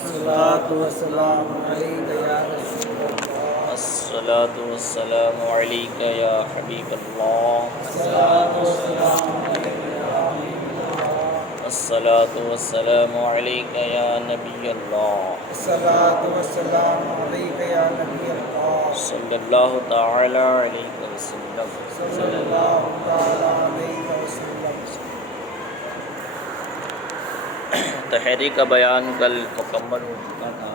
الصلاۃ والسلام علیک یا رسول اللہ، الصلاۃ والسلام علیک یا حبیب اللہ، الصلاۃ والسلام علیک یا حبیب اللہ، الصلاۃ والسلام علیک یا نبی اللہ، الصلاۃ والسلام علیک یا نبی اللہ، صلی اللہ تعالی علیہ وسلم۔ صلی اللہ تعالی علیہ وسلم۔ تحریک کا بیان کل مکمل ہو چکا تھا،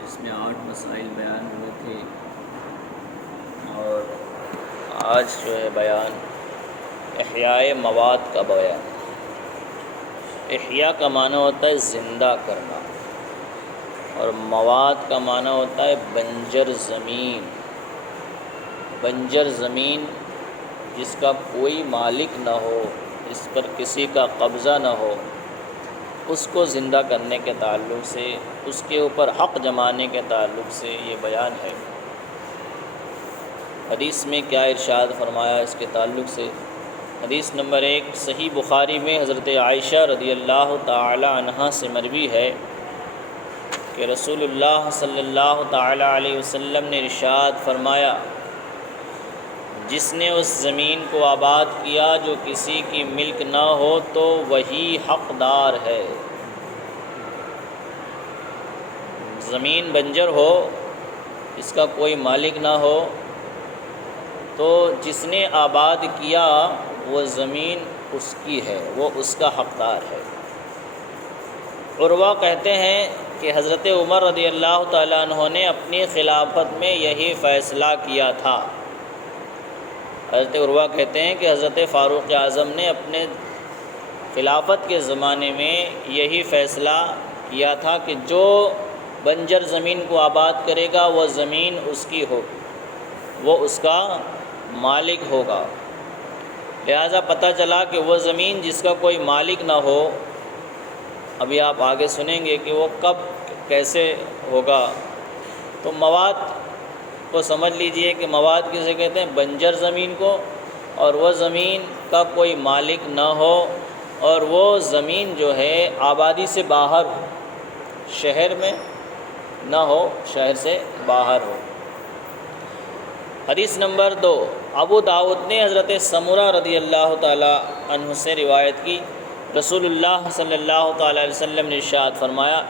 جس میں 8 مسائل بیان ہوئے تھے، اور آج جو ہے بیان احیاء مواد کا بیان۔ احیاء کا معنی ہوتا ہے زندہ کرنا، اور مواد کا معنی ہوتا ہے بنجر زمین۔ بنجر زمین جس کا کوئی مالک نہ ہو، اس پر کسی کا قبضہ نہ ہو، اس کو زندہ کرنے کے تعلق سے، اس کے اوپر حق جمانے کے تعلق سے یہ بیان ہے۔ حدیث میں کیا ارشاد فرمایا اس کے تعلق سے؟ حدیث نمبر 1 صحیح بخاری میں حضرت عائشہ رضی اللہ تعالی عنہا سے مروی ہے کہ رسول اللہ صلی اللہ تعالی علیہ وسلم نے ارشاد فرمایا، جس نے اس زمین کو آباد کیا جو کسی کی ملک نہ ہو تو وہی حقدار ہے۔ زمین بنجر ہو، اس کا کوئی مالک نہ ہو، تو جس نے آباد کیا وہ زمین اس کی ہے، وہ اس کا حقدار ہے۔ عروہ کہتے ہیں کہ حضرت عمر رضی اللہ تعالیٰ عنہ نے اپنی خلافت میں یہی فیصلہ کیا تھا۔ حضرت عروہ کہتے ہیں کہ حضرت فاروق اعظم نے اپنے خلافت کے زمانے میں یہی فیصلہ کیا تھا کہ جو بنجر زمین کو آباد کرے گا وہ زمین اس کی ہو، وہ اس کا مالک ہوگا۔ لہذا پتہ چلا کہ وہ زمین جس کا کوئی مالک نہ ہو، ابھی آپ آگے سنیں گے کہ وہ کب کیسے ہوگا، تو مواد کو سمجھ لیجئے کہ مواد کسے کہتے ہیں؟ بنجر زمین کو، اور وہ زمین کا کوئی مالک نہ ہو، اور وہ زمین جو ہے آبادی سے باہر ہو، شہر میں نہ ہو، شہر سے باہر ہو۔ حدیث نمبر 2 ابو داؤد نے حضرت سمرہ رضی اللہ تعالی عنہ سے روایت کی، رسول اللہ صلی اللہ تعالی علیہ وسلم نے ارشاد فرمایا،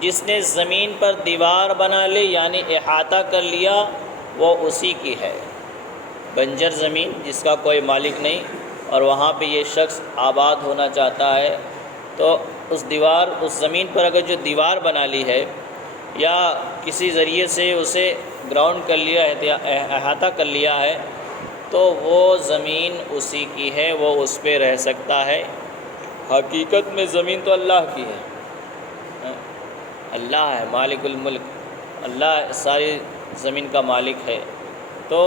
جس نے زمین پر دیوار بنا لی یعنی احاطہ کر لیا وہ اسی کی ہے۔ بنجر زمین جس کا کوئی مالک نہیں، اور وہاں پہ یہ شخص آباد ہونا چاہتا ہے، تو اس زمین پر اگر جو دیوار بنا لی ہے یا کسی ذریعے سے اسے گراؤنڈ کر لیا ہے، احاطہ کر لیا ہے، تو وہ زمین اسی کی ہے، وہ اس پہ رہ سکتا ہے۔ حقیقت میں زمین تو اللہ کی ہے، اللہ ہے مالک الملک، اللہ ساری زمین کا مالک ہے۔ تو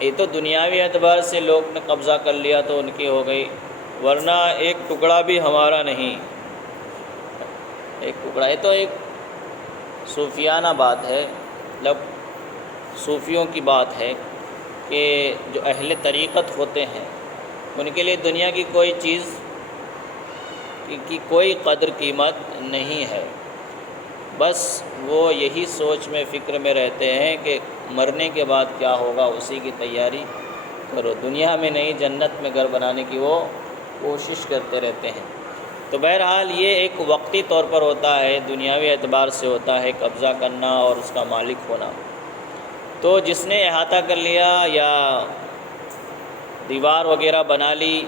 یہ تو دنیاوی اعتبار سے لوگ نے قبضہ کر لیا تو ان کی ہو گئی، ورنہ ایک ٹکڑا بھی ہمارا نہیں، ایک ٹکڑا۔ یہ تو ایک صوفیانہ بات ہے، مطلب صوفیوں کی بات ہے کہ جو اہل طریقت ہوتے ہیں ان کے لیے دنیا کی کوئی چیز کی کوئی قدر قیمت نہیں ہے، بس وہ یہی سوچ میں فکر میں رہتے ہیں کہ مرنے کے بعد کیا ہوگا، اسی کی تیاری کرو، دنیا میں نہیں جنت میں گھر بنانے کی وہ کوشش کرتے رہتے ہیں۔ تو بہرحال یہ ایک وقتی طور پر ہوتا ہے، دنیاوی اعتبار سے ہوتا ہے قبضہ کرنا اور اس کا مالک ہونا۔ تو جس نے احاطہ کر لیا یا دیوار وغیرہ بنا لی،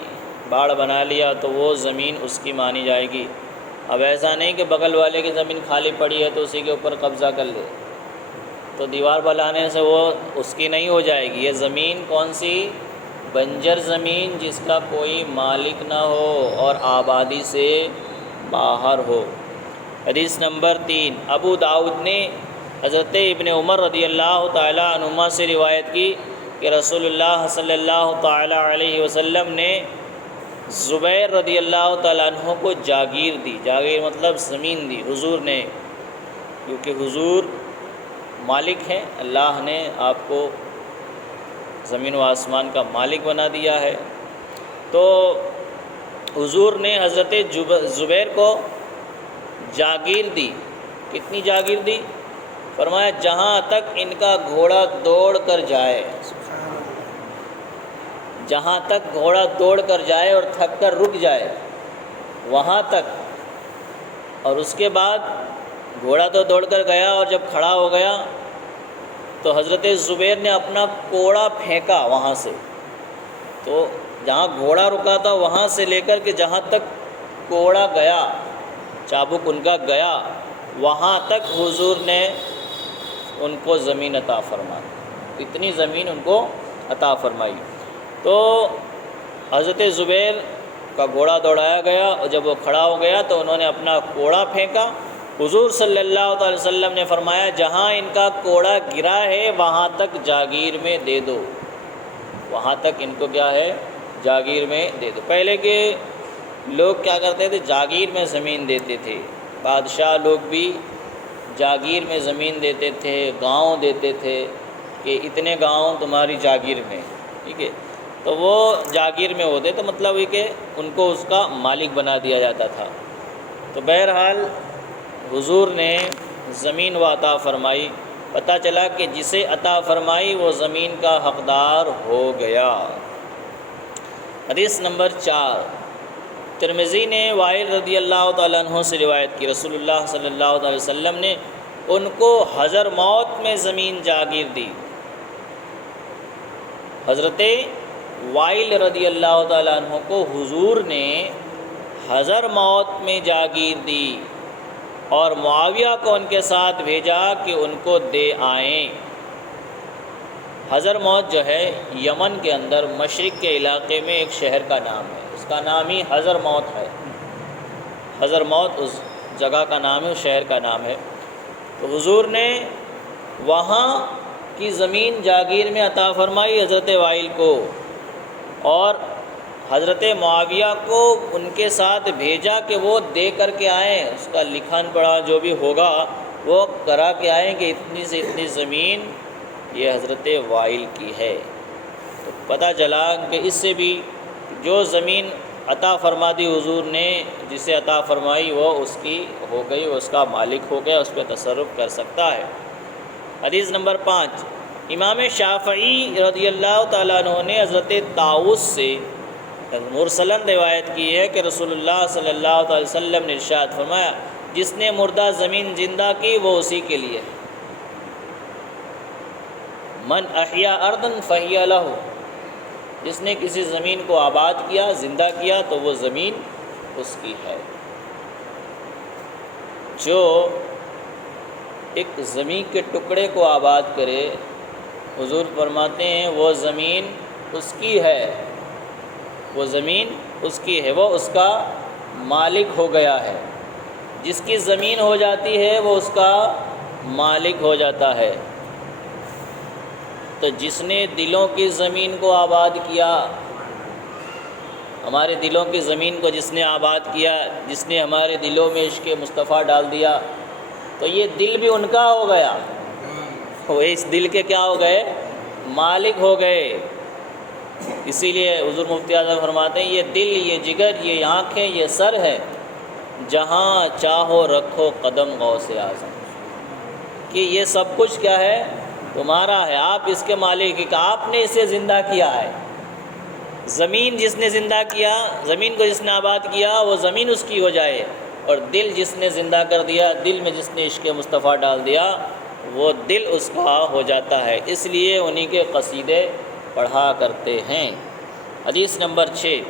باڑ بنا لیا، تو وہ زمین اس کی مانی جائے گی۔ اب ایسا نہیں کہ بغل والے کی زمین خالی پڑی ہے تو اسی کے اوپر قبضہ کر لے، تو دیوار بنانے سے وہ اس کی نہیں ہو جائے گی۔ یہ زمین کون سی؟ بنجر زمین جس کا کوئی مالک نہ ہو اور آبادی سے باہر ہو۔ حدیث نمبر 3 ابو داؤد نے حضرت ابن عمر رضی اللہ تعالی عنہما سے روایت کی کہ رسول اللہ صلی اللہ تعالی علیہ وسلم نے زبیر رضی اللہ تعالیٰ عنہ کو جاگیر دی، جاگیر مطلب زمین دی حضور نے، کیونکہ حضور مالک ہیں، اللہ نے آپ کو زمین و آسمان کا مالک بنا دیا ہے۔ تو حضور نے حضرت زبیر کو جاگیر دی۔ کتنی جاگیر دی؟ فرمایا جہاں تک ان کا گھوڑا دوڑ کر جائے، جہاں تک گھوڑا دوڑ کر جائے اور تھک کر رک جائے وہاں تک۔ اور اس کے بعد گھوڑا تو دوڑ کر گیا، اور جب کھڑا ہو گیا تو حضرت زبیر نے اپنا کوڑا پھینکا وہاں سے، تو جہاں گھوڑا رکا تھا وہاں سے لے کر کے جہاں تک کوڑا گیا، چابک ان کا گیا، وہاں تک حضور نے ان کو زمین عطا فرمائی، اتنی زمین ان کو عطا فرمائی۔ تو حضرت زبیر کا گھوڑا دوڑایا گیا، اور جب وہ کھڑا ہو گیا تو انہوں نے اپنا کوڑا پھینکا۔ حضور صلی اللہ علیہ وسلم نے فرمایا جہاں ان کا کوڑا گرا ہے وہاں تک جاگیر میں دے دو، وہاں تک ان کو کیا ہے، جاگیر میں دے دو۔ پہلے کے لوگ کیا کرتے تھے، جاگیر میں زمین دیتے تھے، بادشاہ لوگ بھی جاگیر میں زمین دیتے تھے، گاؤں دیتے تھے کہ اتنے گاؤں تمہاری جاگیر میں، ٹھیک ہے، تو وہ جاگیر میں ہوتے، تو مطلب یہ کہ ان کو اس کا مالک بنا دیا جاتا تھا۔ تو بہرحال حضور نے زمین و عطا فرمائی، پتہ چلا کہ جسے عطا فرمائی وہ زمین کا حقدار ہو گیا۔ حدیث نمبر 4، ترمذی نے وائل رضی اللہ تعالیٰ عنہ سے روایت کی، رسول اللہ صلی اللہ علیہ وسلم نے ان کو حضر موت میں زمین جاگیر دی۔ حضرت وائل رضی اللہ تعالیٰ عنہ کو حضور نے حضر موت میں جاگیر دی، اور معاویہ کو ان کے ساتھ بھیجا کہ ان کو دے آئیں۔ حضر موت جو ہے یمن کے اندر مشرق کے علاقے میں ایک شہر کا نام ہے، اس کا نام ہی حضر موت ہے، حضر موت اس جگہ کا نام ہے، اس شہر کا نام ہے۔ تو حضور نے وہاں کی زمین جاگیر میں عطا فرمائی حضرت وائل کو، اور حضرت معاویہ کو ان کے ساتھ بھیجا کہ وہ دے کر کے آئیں، اس کا لکھن پڑھا جو بھی ہوگا وہ کرا کے آئیں کہ اتنی سے اتنی زمین یہ حضرت وائل کی ہے۔ تو پتہ چلا کہ اس سے بھی جو زمین عطا فرما دی حضور نے، جسے عطا فرمائی وہ اس کی ہو گئی، وہ اس کا مالک ہو گیا، اس پہ تصرف کر سکتا ہے۔ حدیث نمبر 5، امام شافعی رضی اللہ تعالیٰ عنہ نے حضرت طاؤس سے مرسلاً روایت کی ہے کہ رسول اللہ صلی اللہ علیہ وسلم نے ارشاد فرمایا جس نے مردہ زمین زندہ کی وہ اسی کے لیے ہے، من احیا ارضاً فہی لہ، جس نے کسی زمین کو آباد کیا، زندہ کیا، تو وہ زمین اس کی ہے۔ جو ایک زمین کے ٹکڑے کو آباد کرے، حضور فرماتے ہیں وہ زمین اس کی ہے، وہ زمین اس کی ہے، وہ اس کا مالک ہو گیا ہے۔ جس کی زمین ہو جاتی ہے وہ اس کا مالک ہو جاتا ہے۔ تو جس نے دلوں کی زمین کو آباد کیا، ہمارے دلوں کی زمین کو جس نے آباد کیا، جس نے ہمارے دلوں میں عشق مصطفیٰ ڈال دیا، تو یہ دل بھی ان کا ہو گیا، وہ اس دل کے کیا ہو گئے، مالک ہو گئے۔ اسی لیے حضور مفتی اعظم فرماتے ہیں یہ دل، یہ جگر، یہ آنکھیں، یہ سر ہے، جہاں چاہو رکھو قدم غوث اعظم، کہ یہ سب کچھ کیا ہے، تمہارا ہے، آپ اس کے مالک ہیں، کہ آپ نے اسے زندہ کیا ہے۔ زمین جس نے زندہ کیا، زمین کو جس نے آباد کیا، وہ زمین اس کی ہو جائے، اور دل جس نے زندہ کر دیا، دل میں جس نے عشق مصطفیٰ ڈال دیا، وہ دل اس کا ہو جاتا ہے۔ اس لیے انہی کے قصیدے پڑھا کرتے ہیں۔ حدیث نمبر 6،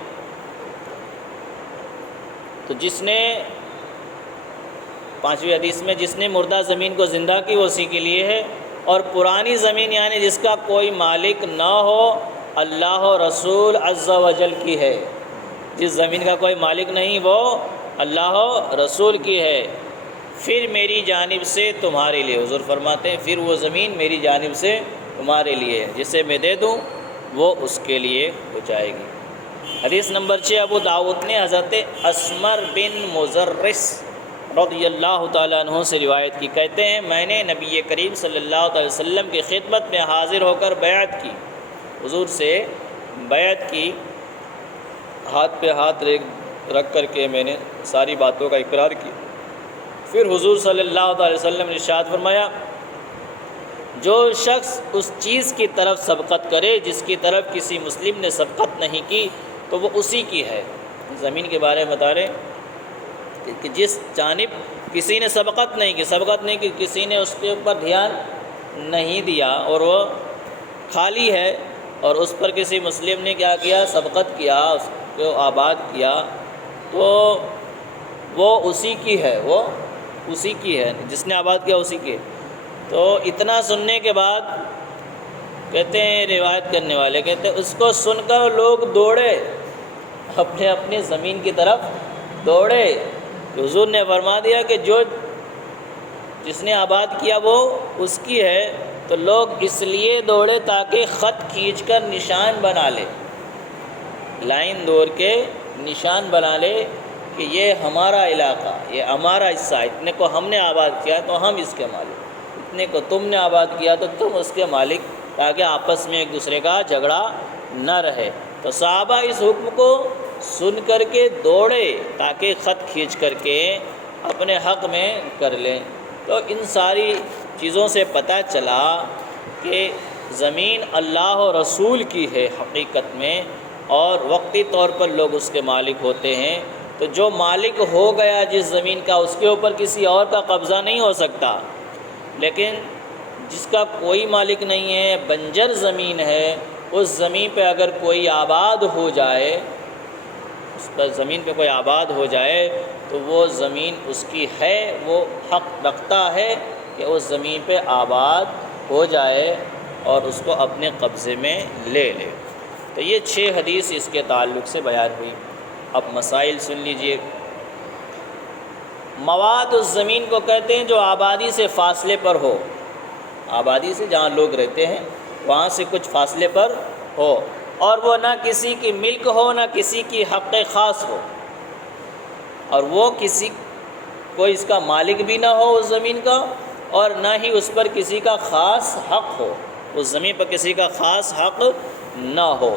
تو جس نے 5ویں حدیث میں جس نے مردہ زمین کو زندہ کی وہ اسی کے لیے ہے، اور پرانی زمین یعنی جس کا کوئی مالک نہ ہو، اللہ و رسول عز و جل کی ہے۔ جس زمین کا کوئی مالک نہیں وہ اللہ و رسول کی ہے، پھر میری جانب سے تمہارے لیے، حضور فرماتے ہیں پھر وہ زمین میری جانب سے تمہارے لیے ہے، جسے میں دے دوں وہ اس کے لیے ہو جائے گی۔ حدیث نمبر 6، ابو داؤد نے حضرت اسمر بن مزرس رضی اللہ تعالیٰ عنہ سے روایت کی، کہتے ہیں میں نے نبی کریم صلی اللہ علیہ وسلم کی خدمت میں حاضر ہو کر بیعت کی، حضور سے بیعت کی، ہاتھ پہ ہاتھ رکھ کر کے میں نے ساری باتوں کا اقرار کیا۔ پھر حضور صلی اللہ علیہ وسلم نے ارشاد فرمایا جو شخص اس چیز کی طرف سبقت کرے جس کی طرف کسی مسلم نے سبقت نہیں کی تو وہ اسی کی ہے۔ زمین کے بارے میں بتا رہے ہیں کہ جس جانب کسی نے سبقت نہیں کی کسی نے اس کے اوپر دھیان نہیں دیا اور وہ خالی ہے اور اس پر کسی مسلم نے کیا کیا، سبقت کیا، اس کو آباد کیا، تو وہ اسی کی ہے، جس نے آباد کیا اسی کی۔ تو اتنا سننے کے بعد کہتے ہیں روایت کرنے والے کہتے ہیں اس کو سن کر لوگ دوڑے، اپنے زمین کی طرف دوڑے۔ حضور نے فرما دیا کہ جس نے آباد کیا وہ اس کی ہے، تو لوگ اس لیے دوڑے تاکہ خط کھینچ کر نشان بنا لے، لائن دوڑ کے نشان بنا لے کہ یہ ہمارا علاقہ، یہ ہمارا حصہ، اتنے کو ہم نے آباد کیا تو ہم اس کے مالک، اتنے کو تم نے آباد کیا تو تم اس کے مالک، تاکہ آپس میں ایک دوسرے کا جھگڑا نہ رہے۔ تو صحابہ اس حکم کو سن کر کے دوڑے تاکہ خط کھینچ کر کے اپنے حق میں کر لیں۔ تو ان ساری چیزوں سے پتہ چلا کہ زمین اللہ و رسول کی ہے حقیقت میں، اور وقتی طور پر لوگ اس کے مالک ہوتے ہیں۔ تو جو مالک ہو گیا جس زمین کا، اس کے اوپر کسی اور کا قبضہ نہیں ہو سکتا، لیکن جس کا کوئی مالک نہیں ہے، بنجر زمین ہے، اس زمین پہ اگر کوئی آباد ہو جائے، اس پر زمین پہ کوئی آباد ہو جائے تو وہ زمین اس کی ہے، وہ حق رکھتا ہے کہ اس زمین پہ آباد ہو جائے اور اس کو اپنے قبضے میں لے لے۔ تو یہ 6 حدیث اس کے تعلق سے بیان ہوئی۔ اب مسائل سن لیجئے۔ مواد اس زمین کو کہتے ہیں جو آبادی سے فاصلے پر ہو، آبادی سے جہاں لوگ رہتے ہیں وہاں سے کچھ فاصلے پر ہو، اور وہ نہ کسی کی ملک ہو نہ کسی کی حق خاص ہو، اور وہ کوئی اس کا مالک بھی نہ ہو اس زمین کا، اور نہ ہی اس پر کسی کا خاص حق ہو، اس زمین پر کسی کا خاص حق نہ ہو۔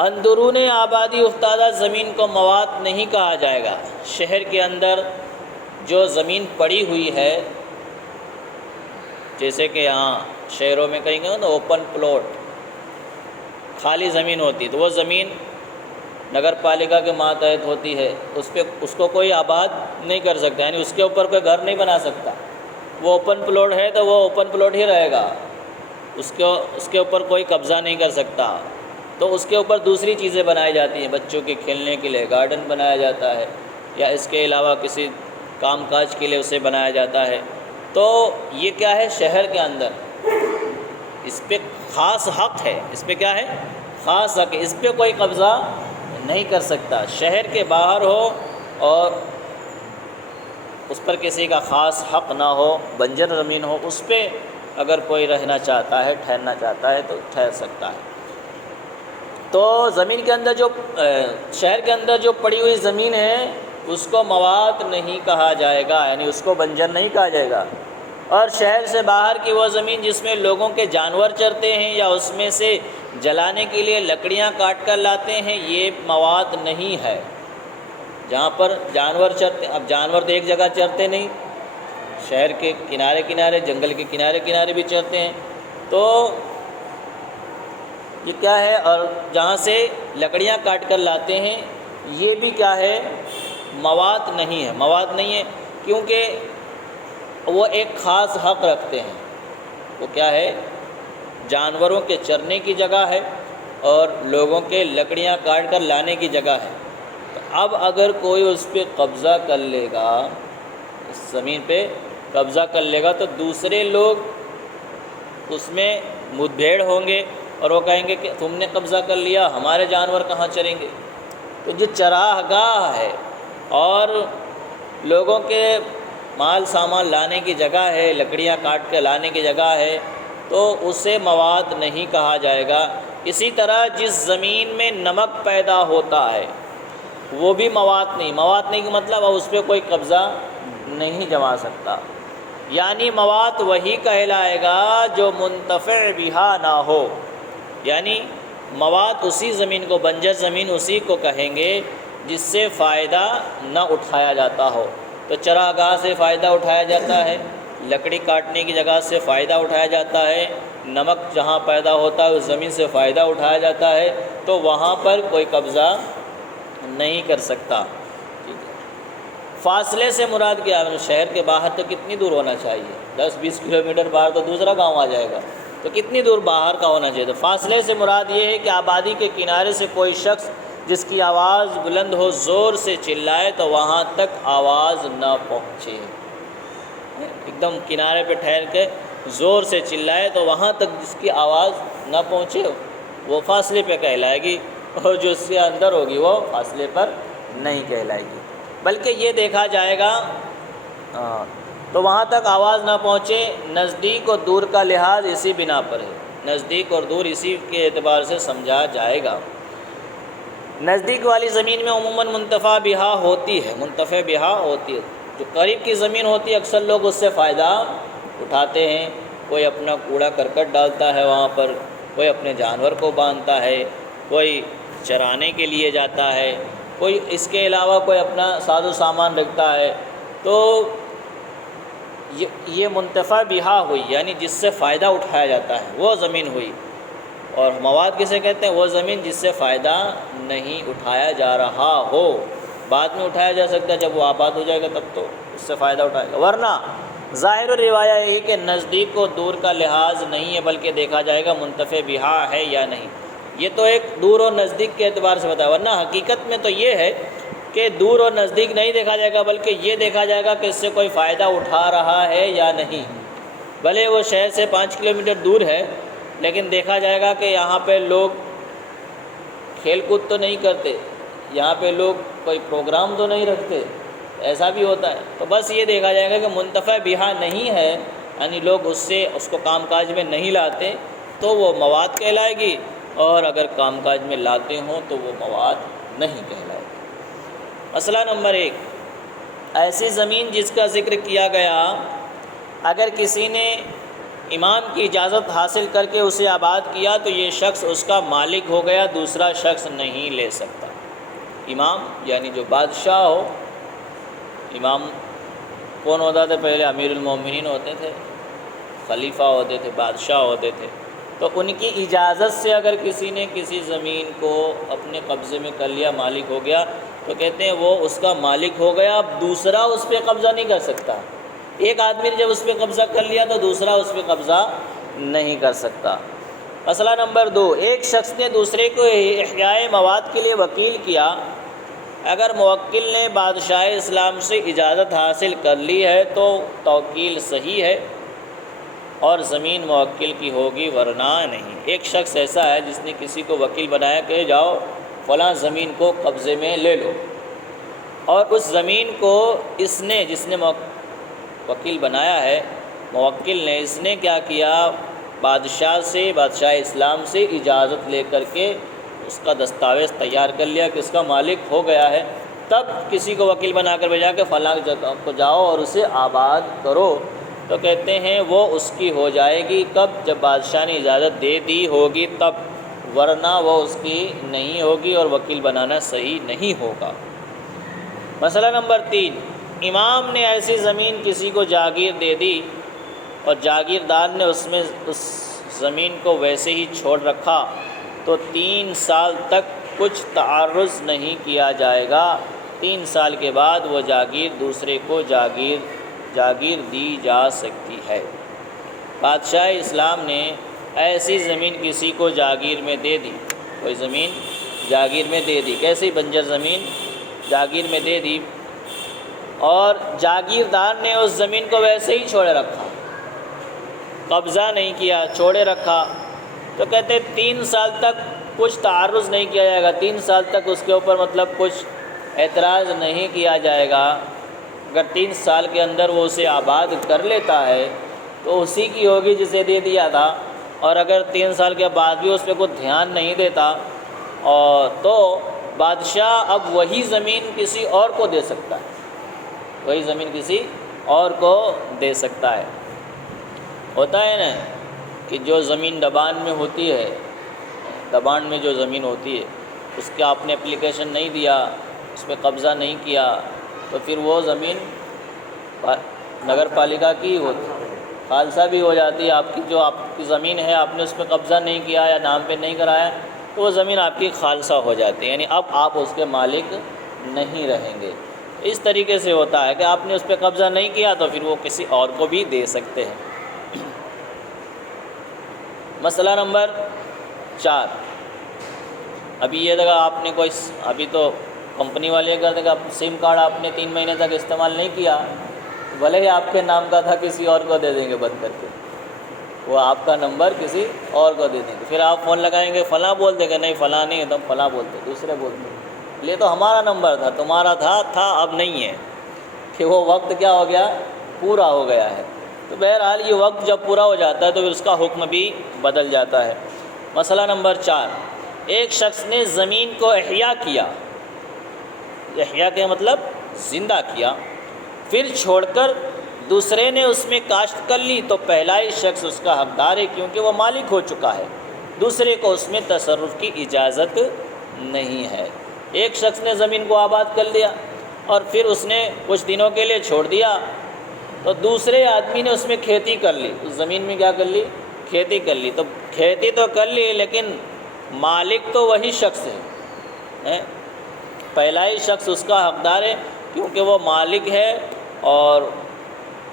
اندرون آبادی افتادہ زمین کو مواد نہیں کہا جائے گا۔ شہر کے اندر جو زمین پڑی ہوئی ہے، جیسے کہ یہاں شہروں میں کہیں گے نا اوپن پلاٹ، خالی زمین ہوتی ہے، تو وہ زمین نگر پالیکا کے ماتحت ہوتی ہے، اس کو کوئی آباد نہیں کر سکتا، یعنی اس کے اوپر کوئی گھر نہیں بنا سکتا۔ وہ اوپن پلاٹ ہے تو وہ اوپن پلاٹ ہی رہے گا، اس کے اوپر کوئی قبضہ نہیں کر سکتا۔ تو اس کے اوپر دوسری چیزیں بنائی جاتی ہیں، بچوں کے کھیلنے کے لیے گارڈن بنایا جاتا ہے، یا اس کے علاوہ کسی کام کاج کے لیے اسے بنایا جاتا ہے۔ تو یہ کیا ہے؟ شہر کے اندر اس پہ خاص حق ہے، اس پہ کیا ہے؟ خاص حق ہے، اس پہ کوئی قبضہ نہیں کر سکتا۔ شہر کے باہر ہو اور اس پر کسی کا خاص حق نہ ہو، بنجر زمین ہو، اس پہ اگر کوئی رہنا چاہتا ہے، ٹھہرنا چاہتا ہے تو ٹھہر سکتا ہے۔ تو زمین کے اندر شہر کے اندر جو پڑی ہوئی زمین ہے اس کو مواد نہیں کہا جائے گا، یعنی اس کو بنجر نہیں کہا جائے گا۔ اور شہر سے باہر کی وہ زمین جس میں لوگوں کے جانور چرتے ہیں یا اس میں سے جلانے کے لیے لکڑیاں کاٹ کر لاتے ہیں، یہ مواد نہیں ہے۔ جہاں پر جانور چرتے، اب جانور تو ایک جگہ چرتے نہیں، شہر کے کنارے کنارے، جنگل کے کنارے کنارے بھی چرتے ہیں، تو یہ کیا ہے؟ اور جہاں سے لکڑیاں کاٹ کر لاتے ہیں، یہ بھی کیا ہے؟ مواد نہیں ہے، مواد نہیں ہے، کیونکہ وہ ایک خاص حق رکھتے ہیں۔ وہ کیا ہے؟ جانوروں کے چرنے کی جگہ ہے اور لوگوں کے لکڑیاں کاٹ کر لانے کی جگہ ہے۔ تو اب اگر کوئی اس پہ قبضہ کر لے گا، اس زمین پہ قبضہ کر لے گا، تو دوسرے لوگ اس میں مدبھیڑ ہوں گے اور وہ کہیں گے کہ تم نے قبضہ کر لیا، ہمارے جانور کہاں چریں گے؟ تو جو چراہ گاہ ہے اور لوگوں کے مال سامان لانے کی جگہ ہے، لکڑیاں کاٹ کے لانے کی جگہ ہے، تو اسے مواد نہیں کہا جائے گا۔ اسی طرح جس زمین میں نمک پیدا ہوتا ہے وہ بھی مواد نہیں، مواد نہیں کا مطلب اس پہ کوئی قبضہ نہیں جما سکتا، یعنی مواد وہی کہلائے گا جو منتفع بہا نہ ہو، یعنی مواد اسی زمین کو، بنجر زمین اسی کو کہیں گے جس سے فائدہ نہ اٹھایا جاتا ہو، تو چراگاہ سے فائدہ اٹھایا جاتا ہے، لکڑی کاٹنے کی جگہ سے فائدہ اٹھایا جاتا ہے، نمک جہاں پیدا ہوتا ہے اس زمین سے فائدہ اٹھایا جاتا ہے، تو وہاں پر کوئی قبضہ نہیں کر سکتا۔ ٹھیک ہے، فاصلے سے مراد کیا ہے؟ شہر کے باہر تو کتنی دور ہونا چاہیے؟ 10-20 کلومیٹر باہر تو دوسرا گاؤں آ جائے گا، تو کتنی دور باہر کا ہونا چاہیے؟ تو فاصلے سے مراد یہ ہے کہ آبادی کے کنارے سے کوئی شخص جس کی آواز بلند ہو زور سے چلائے تو وہاں تک آواز نہ پہنچے۔ ایک دم کنارے پہ ٹھہر کے زور سے چلائے تو وہاں تک جس کی آواز نہ پہنچے وہ فاصلے پہ کہلائے گی، اور جو اس کے اندر ہوگی وہ فاصلے پر نہیں کہلائے گی۔ بلکہ یہ دیکھا جائے گا تو وہاں تک آواز نہ پہنچے۔ نزدیک اور دور کا لحاظ اسی بنا پر ہے، نزدیک اور دور اسی کے اعتبار سے سمجھا جائے گا۔ نزدیک والی زمین میں عموماً منتفع بہا ہوتی ہے، جو قریب کی زمین ہوتی ہے اکثر لوگ اس سے فائدہ اٹھاتے ہیں۔ کوئی اپنا کوڑا کرکٹ ڈالتا ہے وہاں پر، کوئی اپنے جانور کو باندھتا ہے، کوئی چرانے کے لیے جاتا ہے، کوئی اس کے علاوہ کوئی اپنا ساز و سامان رکھتا ہے، تو یہ منتفع بہا ہوئی، یعنی جس سے فائدہ اٹھایا جاتا ہے وہ زمین ہوئی۔ اور مواد کسے کہتے ہیں؟ وہ زمین جس سے فائدہ نہیں اٹھایا جا رہا ہو، بعد میں اٹھایا جا سکتا ہے جب وہ آباد ہو جائے گا تب تو اس سے فائدہ اٹھائے گا، ورنہ ظاہر روایہ یہی کہ نزدیک و دور کا لحاظ نہیں ہے، بلکہ دیکھا جائے گا منتفع بہا ہے یا نہیں۔ یہ تو ایک دور اور نزدیک کے اعتبار سے بتایا، ورنہ حقیقت میں تو یہ ہے کہ دور اور نزدیک نہیں دیکھا جائے گا، بلکہ یہ دیکھا جائے گا کہ اس سے کوئی فائدہ اٹھا رہا ہے یا نہیں۔ بھلے وہ شہر سے 5 کلومیٹر دور ہے، لیکن دیکھا جائے گا کہ یہاں پہ لوگ کھیل کود تو نہیں کرتے، یہاں پہ لوگ کوئی پروگرام تو نہیں رکھتے، ایسا بھی ہوتا ہے۔ تو بس یہ دیکھا جائے گا کہ منتفع بہا نہیں ہے، یعنی لوگ اس کو کام کاج میں نہیں لاتے، تو وہ مواد کہلائے گی، اور اگر کام کاج میں لاتے ہوں تو وہ مواد نہیں کہلائے گی۔ مسئلہ نمبر 1، ایسی زمین جس کا ذکر کیا گیا اگر کسی نے امام کی اجازت حاصل کر کے اسے آباد کیا تو یہ شخص اس کا مالک ہو گیا، دوسرا شخص نہیں لے سکتا۔ امام یعنی جو بادشاہ ہو، امام کون ہوتا تھا؟ پہلے امیر المومنین ہوتے تھے، خلیفہ ہوتے تھے، بادشاہ ہوتے تھے، تو ان کی اجازت سے اگر کسی نے کسی زمین کو اپنے قبضے میں کر لیا، مالک ہو گیا، تو کہتے ہیں وہ اس کا مالک ہو گیا، اب دوسرا اس پہ قبضہ نہیں کر سکتا۔ ایک آدمی نے جب اس پہ قبضہ کر لیا تو دوسرا اس پہ قبضہ نہیں کر سکتا۔ مسئلہ نمبر 2، ایک شخص نے دوسرے کو احیاء مواد کے لیے وکیل کیا۔ اگر موکل نے بادشاہ اسلام سے اجازت حاصل کر لی ہے تو توکیل صحیح ہے اور زمین موکل کی ہوگی، ورنہ نہیں۔ ایک شخص ایسا ہے جس نے کسی کو وکیل بنایا کہ جاؤ فلاں زمین کو قبضے میں لے لو، اور اس زمین کو جس نے وکیل بنایا ہے، موکل نے، اس نے کیا کیا؟ بادشاہ اسلام سے اجازت لے کر کے اس کا دستاویز تیار کر لیا کہ اس کا مالک ہو گیا ہے، تب کسی کو وکیل بنا کر بھیجا کہ فلاں جگہ کو جاؤ اور اسے آباد کرو، تو کہتے ہیں وہ اس کی ہو جائے گی کب؟ جب بادشاہ نے اجازت دے دی ہوگی تب، ورنہ وہ اس کی نہیں ہوگی اور وکیل بنانا صحیح نہیں ہوگا۔ مسئلہ نمبر 3، امام نے ایسی زمین کسی کو جاگیر دے دی اور جاگیردار نے اس زمین کو ویسے ہی چھوڑ رکھا، تو 3 سال تک کچھ تعرض نہیں کیا جائے گا۔ 3 سال کے بعد وہ جاگیر دوسرے کو جاگیر دی جا سکتی ہے۔ بادشاہ اسلام نے ایسی زمین کسی کو جاگیر میں دے دی، کوئی زمین جاگیر میں دے دی، کیسی بنجر زمین جاگیر میں دے دی، اور جاگیردار نے اس زمین کو ویسے ہی چھوڑے رکھا، قبضہ نہیں کیا، چھوڑے رکھا، تو کہتے ہیں 3 سال تک کچھ تعرض نہیں کیا جائے گا۔ 3 سال تک اس کے اوپر مطلب کچھ اعتراض نہیں کیا جائے گا۔ اگر 3 سال کے اندر وہ اسے آباد کر لیتا ہے تو اسی کی ہوگی جسے دے دیا تھا، اور اگر 3 سال کے بعد بھی اس پہ کوئی دھیان نہیں دیتا تو بادشاہ اب وہی زمین کسی اور کو دے سکتا ہے، وہی زمین کسی اور کو دے سکتا ہے۔ ہوتا ہے نا کہ جو زمین دبان میں ہوتی ہے، دبان میں جو زمین ہوتی ہے اس کے آپ نے اپلیکیشن نہیں دیا، اس پہ قبضہ نہیں کیا، تو پھر وہ زمین نگر پالیکا کی خالصہ بھی ہو جاتی ہے، آپ کی جو آپ کی زمین ہے آپ نے اس پہ قبضہ نہیں کیا یا نام پہ نہیں کرایا تو وہ زمین آپ کی خالصہ ہو جاتی ہے، یعنی اب آپ اس کے مالک نہیں رہیں گے۔ اس طریقے سے ہوتا ہے کہ آپ نے اس پہ قبضہ نہیں کیا تو پھر وہ کسی اور کو بھی دے سکتے ہیں۔ مسئلہ نمبر 4، ابھی یہ لگا آپ نے کوئی ابھی تو کمپنی والے کر دے گا سم کارڈ آپ نے 3 مہینے تک استعمال نہیں کیا، بھلے ہی آپ کے نام کا تھا کسی اور کو دے دیں گے بند کر کے، وہ آپ کا نمبر کسی اور کو دے دیں گے، پھر آپ فون لگائیں گے فلاں بول دے گا، نہیں فلاں نہیں ہے تو فلاں بولتے دوسرے بولتے، یہ تو ہمارا نمبر تھا، تمہارا تھا اب نہیں ہے، کہ وہ وقت کیا ہو گیا، پورا ہو گیا ہے۔ تو بہرحال یہ وقت جب پورا ہو جاتا ہے تو پھر اس کا حکم بھی بدل جاتا ہے۔ مسئلہ نمبر 4، ایک شخص نے زمین کو احیا کیا، احیا کا مطلب زندہ کیا، پھر چھوڑ کر دوسرے نے اس میں کاشت کر لی تو پہلا ہی شخص اس کا حقدار ہے کیونکہ وہ مالک ہو چکا ہے، دوسرے کو اس میں تصرف کی اجازت نہیں ہے۔ ایک شخص نے زمین کو آباد کر لیا اور پھر اس نے کچھ دنوں کے لیے چھوڑ دیا تو دوسرے آدمی نے اس میں کھیتی کر لی، اس زمین میں کیا کر لی، کھیتی کر لی، تو کھیتی تو کر لی لیکن مالک تو وہی شخص ہے، پہلا ہی شخص اس کا حقدار ہے کیونکہ وہ مالک ہے اور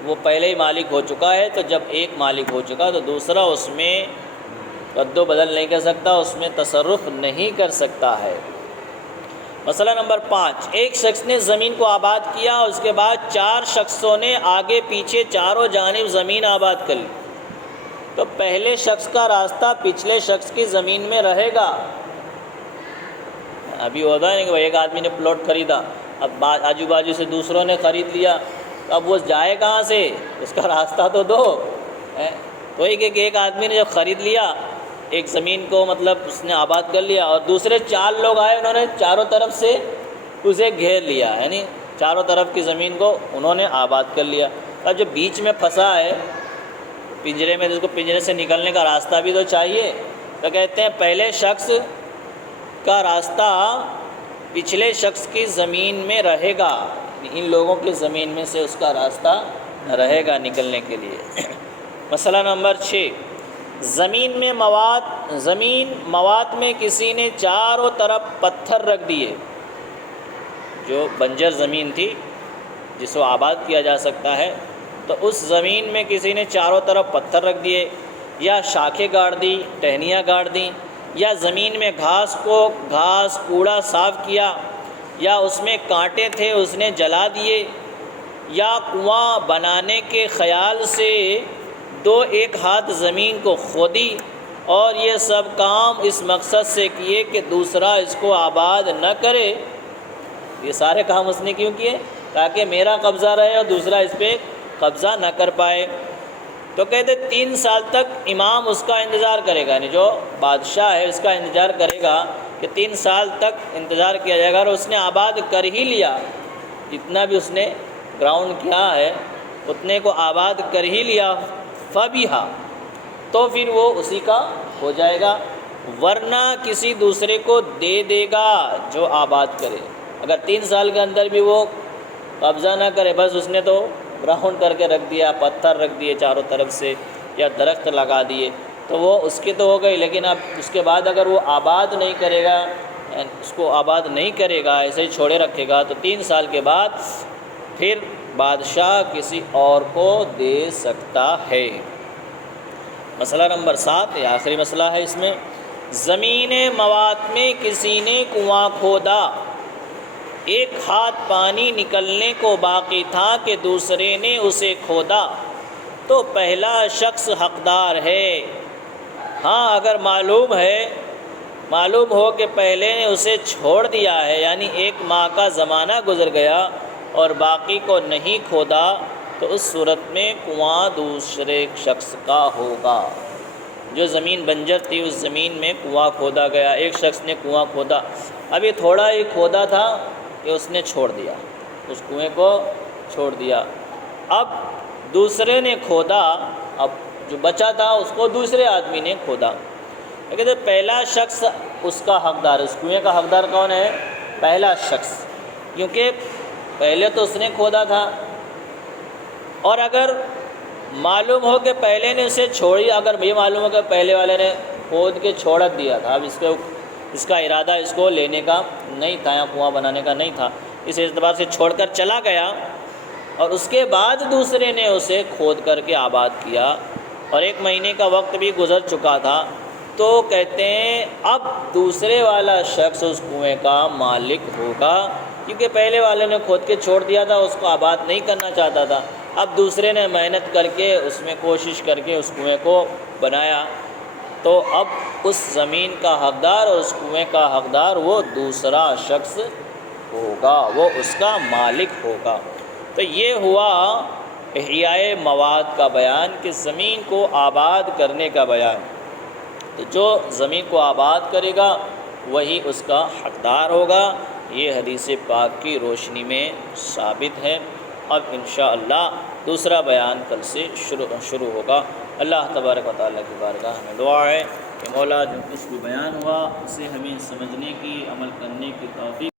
وہ پہلے ہی مالک ہو چکا ہے، تو جب ایک مالک ہو چکا تو دوسرا اس میں رد و بدل نہیں کر سکتا، اس میں تصرف نہیں کر سکتا ہے۔ مسئلہ نمبر 5، ایک شخص نے زمین کو آباد کیا اور اس کے بعد 4 شخصوں نے آگے پیچھے چاروں جانب زمین آباد کر لی، تو پہلے شخص کا راستہ پچھلے شخص کی زمین میں رہے گا۔ ابھی ہوتا ہے کہ ایک آدمی نے پلاٹ خریدا، اب آجو باجو سے دوسروں نے خرید لیا، اب وہ جائے کہاں سے، اس کا راستہ تو دو، وہی کہ ایک آدمی نے جب خرید لیا ایک زمین کو، مطلب اس نے آباد کر لیا اور دوسرے 4 لوگ آئے، انہوں نے چاروں طرف سے اسے گھیر لیا، یعنی چاروں طرف کی زمین کو انہوں نے آباد کر لیا۔ اب جو بیچ میں پھنسا ہے پنجرے میں، جس کو پنجرے سے نکلنے کا راستہ بھی تو چاہیے، تو کہتے ہیں پہلے شخص کا راستہ پچھلے شخص کی زمین میں رہے گا، ان لوگوں کی زمین میں سے اس کا راستہ رہے گا نکلنے کے لیے۔ مسئلہ نمبر 6، زمین مواد میں کسی نے چاروں طرف پتھر رکھ دیے، جو بنجر زمین تھی جس کو آباد کیا جا سکتا ہے، تو اس زمین میں کسی نے چاروں طرف پتھر رکھ دیے، یا شاخیں گاڑ دی، ٹہنیاں گاڑ دیں، یا زمین میں گھاس کوڑا صاف کیا، یا اس میں کانٹے تھے اس نے جلا دیے، یا کنواں بنانے کے خیال سے 2-1 ہاتھ زمین کو کھودی، اور یہ سب کام اس مقصد سے کیے کہ دوسرا اس کو آباد نہ کرے۔ یہ سارے کام اس نے کیوں کیے؟ تاکہ میرا قبضہ رہے اور دوسرا اس پہ قبضہ نہ کر پائے۔ تو کہتے 3 سال تک امام اس کا انتظار کرے گا، یعنی جو بادشاہ ہے اس کا انتظار کرے گا کہ 3 سال تک انتظار کیا جائے گا، اور اس نے آباد کر ہی لیا، جتنا بھی اس نے گراؤنڈ کیا ہے اتنے کو آباد کر ہی لیا، فبیہا، تو پھر وہ اسی کا ہو جائے گا، ورنہ کسی دوسرے کو دے دے گا جو آباد کرے۔ اگر 3 سال کے اندر بھی وہ قبضہ نہ کرے، بس اس نے تو گراؤنڈ کر کے رکھ دیا، پتھر رکھ دیے چاروں طرف سے یا درخت لگا دیے، تو وہ اس کی تو ہو گئی، لیکن اب اس کے بعد اگر وہ آباد نہیں کرے گا، اس کو آباد نہیں کرے گا، ایسے ہی چھوڑے رکھے گا، تو 3 سال کے بعد پھر بادشاہ کسی اور کو دے سکتا ہے۔ مسئلہ نمبر 7، یہ آخری مسئلہ ہے اس میں، زمین مواد میں کسی نے کنواں کھودا، 1 ہاتھ پانی نکلنے کو باقی تھا کہ دوسرے نے اسے کھودا، تو پہلا شخص حقدار ہے۔ ہاں اگر معلوم ہو کہ پہلے نے اسے چھوڑ دیا ہے، یعنی 1 ماہ کا زمانہ گزر گیا اور باقی کو نہیں کھودا، تو اس صورت میں کنواں دوسرے شخص کا ہوگا۔ جو زمین بنجر تھی اس زمین میں کنواں کھودا گیا، ایک شخص نے کنواں کھودا، ابھی تھوڑا ہی کھودا تھا کہ اس نے چھوڑ دیا، اس کنویں کو چھوڑ دیا، اب دوسرے نے کھودا، اب جو بچا تھا اس کو دوسرے آدمی نے کھودا، لیکن پہلا شخص اس کا حقدار، اس کنویں کا حقدار کون ہے؟ پہلا شخص، کیونکہ پہلے تو اس نے کھودا تھا، اور اگر معلوم ہو کہ پہلے نے اسے چھوڑی، اگر یہ معلوم ہو کہ پہلے والے نے کھود کے چھوڑ دیا تھا، اب اس کا ارادہ اس کو لینے کا نہیں تھا یا کنواں بنانے کا نہیں تھا، اس اعتبار سے چھوڑ کر چلا گیا، اور اس کے بعد دوسرے نے اسے کھود کر کے آباد کیا اور 1 مہینے کا وقت بھی گزر چکا تھا، تو کہتے ہیں اب دوسرے والا شخص اس کنویں کا مالک ہوگا، کیونکہ پہلے والے نے کھود کے چھوڑ دیا تھا، اس کو آباد نہیں کرنا چاہتا تھا، اب دوسرے نے محنت کر کے اس میں کوشش کر کے اس کنویں کو بنایا، تو اب اس زمین کا حقدار اور اس کنویں کا حقدار وہ دوسرا شخص ہوگا، وہ اس کا مالک ہوگا۔ تو یہ ہوا احیاء مواد کا بیان، کہ زمین کو آباد کرنے کا بیان۔ تو جو زمین کو آباد کرے گا وہی اس کا حقدار ہوگا، یہ حدیث پاک کی روشنی میں ثابت ہے۔ اب انشاءاللہ دوسرا بیان کل سے شروع ہوگا۔ اللہ تبارک و تعالیٰ کی بارگاہ میں دعا ہے کہ مولا جو کچھ بھی بیان ہوا اسے ہمیں سمجھنے کی، عمل کرنے کی توفیق